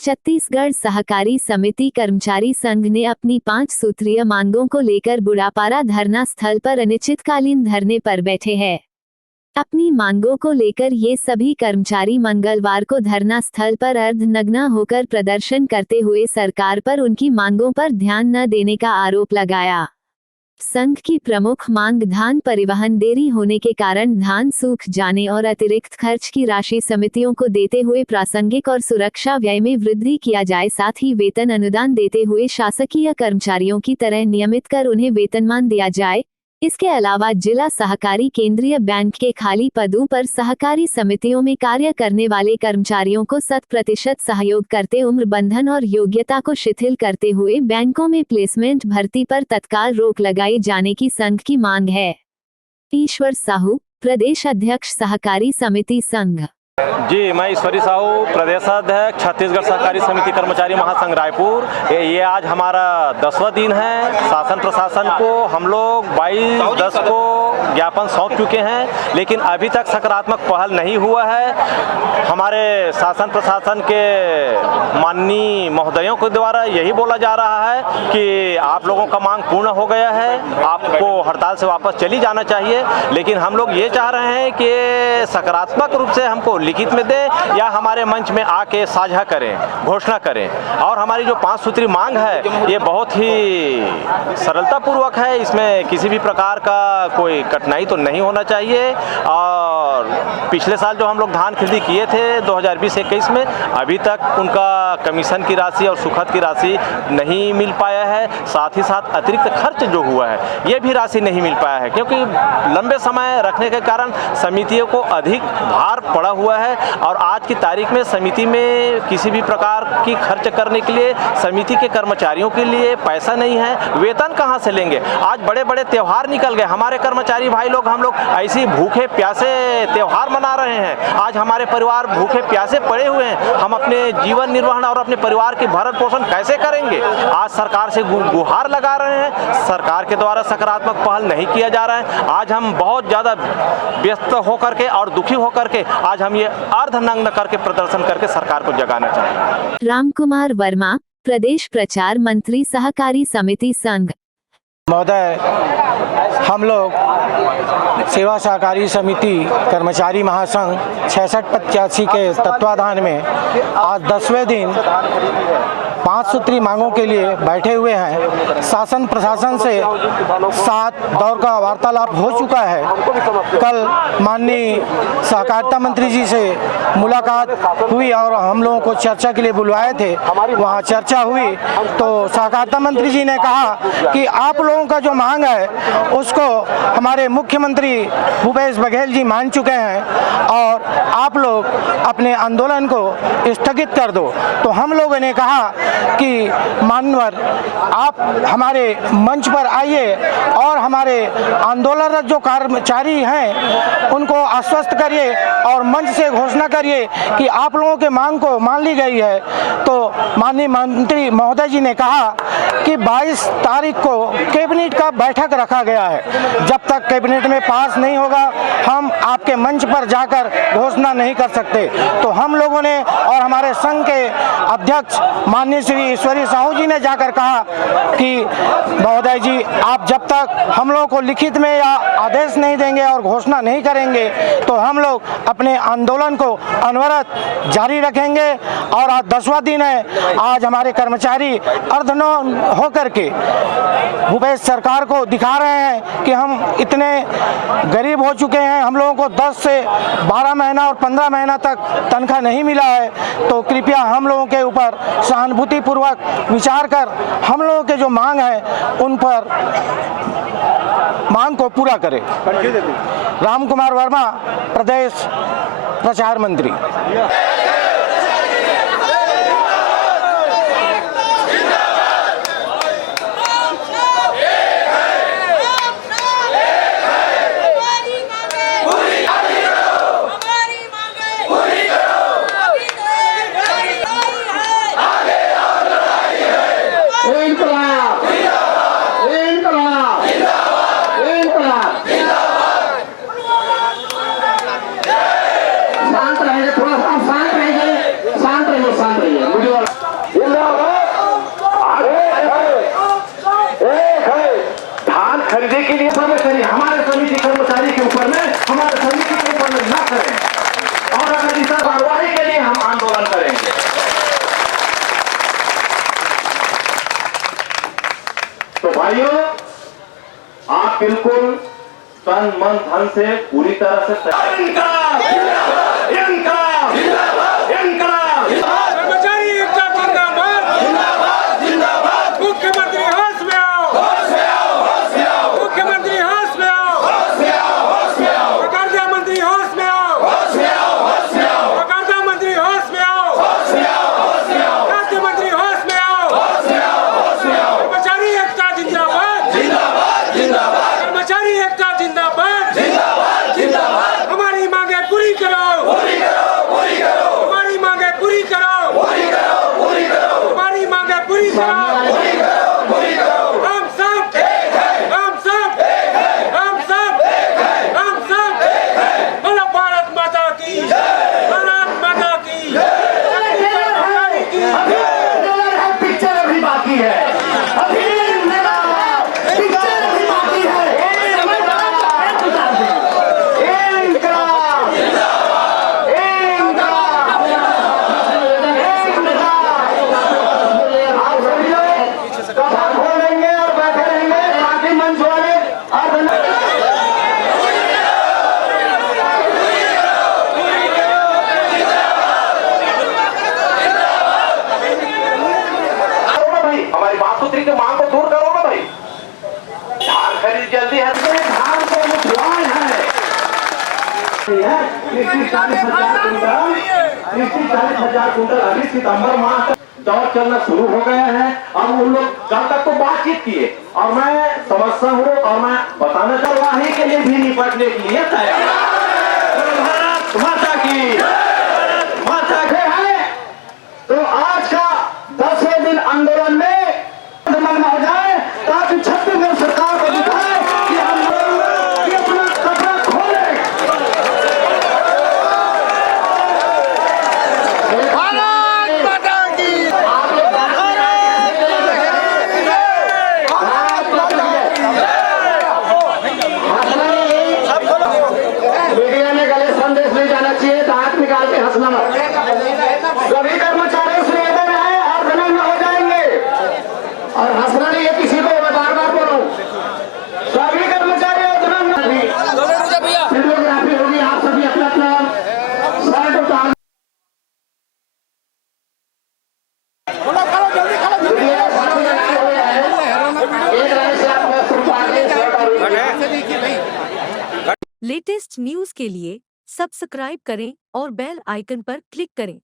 छत्तीसगढ़ सहकारी समिति कर्मचारी संघ ने अपनी 5 सूत्रीय मांगों को लेकर बुढ़ापारा धरना स्थल पर अनिश्चितकालीन धरने पर बैठे हैं। अपनी मांगों को लेकर ये सभी कर्मचारी मंगलवार को धरना स्थल पर अर्धनग्न होकर प्रदर्शन करते हुए सरकार पर उनकी मांगों पर ध्यान न देने का आरोप लगाया। संघ की प्रमुख मांग धान परिवहन देरी होने के कारण धान सूख जाने और अतिरिक्त खर्च की राशि समितियों को देते हुए प्रासंगिक और सुरक्षा व्यय में वृद्धि किया जाए, साथ ही वेतन अनुदान देते हुए शासकीय कर्मचारियों की तरह नियमित कर उन्हें वेतनमान दिया जाए। इसके अलावा जिला सहकारी केंद्रीय बैंक के खाली पदों पर सहकारी समितियों में कार्य करने वाले कर्मचारियों को 100% सहयोग करते उम्र बंधन और योग्यता को शिथिल करते हुए बैंकों में प्लेसमेंट भर्ती पर तत्काल रोक लगाई जाने की संघ की मांग है। ईश्वर साहू, प्रदेश अध्यक्ष सहकारी समिति संघ। जी, मैं ईश्वरी साहू, प्रदेशाध्यक्ष छत्तीसगढ़ सहकारी समिति कर्मचारी महासंघ रायपुर। ये आज हमारा 10वां दिन है। शासन प्रशासन को हम लोग 22/10 को ज्ञापन सौंप चुके हैं, लेकिन अभी तक सकारात्मक पहल नहीं हुआ है। हमारे शासन प्रशासन के माननीय महोदयों के द्वारा यही बोला जा रहा है कि आप लोगों का मांग पूर्ण हो गया है, आपको हड़ताल से वापस चली जाना चाहिए। लेकिन हम लोग ये चाह रहे हैं कि सकारात्मक रूप से हमको लिखित में दे या हमारे मंच में आके साझा करें, घोषणा करें। और हमारी जो 5 सूत्री मांग है ये बहुत ही सरलता पूर्वक है, इसमें किसी भी प्रकार का कोई कठिनाई तो नहीं होना चाहिए। और पिछले साल जो हम लोग धान खरीदी किए थे 2020-21 में, अभी तक उनका कमीशन की राशि और सुखद की राशि नहीं मिल पाया है। साथ ही साथ अतिरिक्त खर्च जो हुआ है ये भी राशि नहीं मिल पाया है, क्योंकि लंबे समय रखने के कारण समितियों को अधिक भार पड़ा हुआ है। और आज की तारीख में समिति में किसी भी प्रकार की खर्च करने के लिए समिति के कर्मचारियों के लिए पैसा नहीं है। वेतन कहां से लेंगे? आज बड़े बड़े त्योहार निकल गए, हमारे कर्मचारी भाई लोग, हम लोग ऐसी भूखे प्यासे त्योहार मना रहे हैं। आज हमारे परिवार भूखे प्यासे पड़े हुए हैं। हम अपने जीवन निर्वहन और अपने परिवार की भरण पोषण कैसे करेंगे? आज सरकार से गुहार लगा रहे हैं, सरकार के द्वारा सकारात्मक पहल नहीं किया जा रहा है। आज हम बहुत ज़्यादा व्यस्त होकर के और दुखी होकर के आज हम ये अर्धनग्न करके प्रदर्शन करके सरकार को जगाना चाहेंगे। रामकुमार वर्मा, प्रदेश प्रचार मंत्री सहकारी समिति संघ। महोदय, हम लोग सेवा सहकारी समिति कर्मचारी महासंघ 6685 के तत्वाधान में आज 10वें दिन 5 सूत्री मांगों के लिए बैठे हुए हैं। शासन प्रशासन से 7 दौर का वार्तालाप हो चुका है। कल माननीय सहकारिता मंत्री जी से मुलाकात हुई और हम लोगों को चर्चा के लिए बुलवाए थे, वहाँ चर्चा हुई तो सहकारिता मंत्री जी ने कहा कि आप लोगों का जो मांग है उसको हमारे मुख्यमंत्री भूपेश बघेल जी मान चुके हैं और आप लोग अपने आंदोलन को स्थगित कर दो। तो हम लोगों ने कहा कि मानवर, आप हमारे मंच पर आइए और हमारे आंदोलनरत जो कर्मचारी हैं उनको आश्वस्त करिए और मंच से घोषणा करिए कि आप लोगों के मांग को मान ली गई है। तो माननीय मंत्री महोदय जी ने कहा कि 22 तारीख को कैबिनेट का बैठक रखा गया है। जब तक कैबिनेट में पास नहीं होगा हम आपके मंच पर जाकर घोषणा नहीं कर सकते। तो हम लोगों ने और हमारे संघ के अध्यक्ष माननीय श्री ईश्वरी साहू जी ने जाकर कहा कि महोदय जी, आप जब तक हम लोगों को लिखित में या आदेश नहीं देंगे और घोषणा नहीं करेंगे तो हम लोग अपने आंदोलन को अनवरत जारी रखेंगे। और आज 10वां दिन है। आज हमारे कर्मचारी अर्धनग्न होकर के भूपेश सरकार को दिखा रहे हैं कि हम इतने गरीब हो चुके हैं, हम लोगों को 10 से 12 महीना और 15 महीना तक तनख्वाह नहीं मिला है। तो कृपया हम लोगों के ऊपर सहानुभूति पूर्वक विचार कर हम लोगों के जो मांग है उन पर मांग को पूरा करें। रामकुमार वर्मा, प्रदेश प्रचार मंत्री। थोड़ा सा शांत रहे। भाइयों, आप बिल्कुल तन मन धन से पूरी तरह से कर्मचारी एकता जिंदाबाद जिंदाबाद जिंदाबाद। मुख्यमंत्री होश में आओ, मुख्यमंत्री होश में आओ, प्रकाशा मंत्री होश में आओ, प्रकाशा मंत्री होश में आओ, खाद्य मंत्री होश में आओ। कर्मचारी एकता जिंदाबाद जिंदाबाद जिंदाबाद। कर्मचारी एकता जिंदाबाद जिंदाबाद जिंदाबाद। हमारी मांगे पूरी करो, हमारी मांगे पूरी करो, हमारी मांगे पूरी करो। हम सब एक है, हम सब एक है, हम सब एक है, हम सब एक है। बोलो भारत माता की जय, भारत माता की जय, पिक्चर अभी बाकी है, अभी पिक्चर अभी बाकी है। खोलेंगे और बैठे रहेंगे बाकी मंच वाले और भाई, हमारी बातसूत्री की मांग को दूर करो ना भाई। धान खरीद जल्दी है, धान को मुठवान है। 40,000 कुंटल अभी सितंबर माह तक दौर चलना शुरू हो गया है। अब उन लोग कल तक तो बातचीत किए और मैं समझता हूँ और मैं बताना चाहूँगा ही के लिए भी निपटने के लिए तैयार। भारत माता की माता की है तो आज का 10वें दिन आंदोलन में मग्न हो जाए ताकि छत्तीसगढ़ सरकार को दिखाए कि हम कि अपना कपड़ा खोले। भारत माता की मीडिया में गलत संदेश नहीं जाना चाहिए, दांत निकाल के हंसना मत। सभी कर्मचारी उस निवेदन में आए और विनम्र हो जाएंगे और हंसना नहीं है किसी को, मैं बार बार बोलूं। सभी कर्मचारी वीडियोग्राफी होगी, आप सभी अपना अपना शर्ट उतार एक लाइन से आप वस्त्र उतार के शर्ट और लेटेस्ट न्यूज़ के लिए सब्सक्राइब करें और बेल आइकन पर क्लिक करें।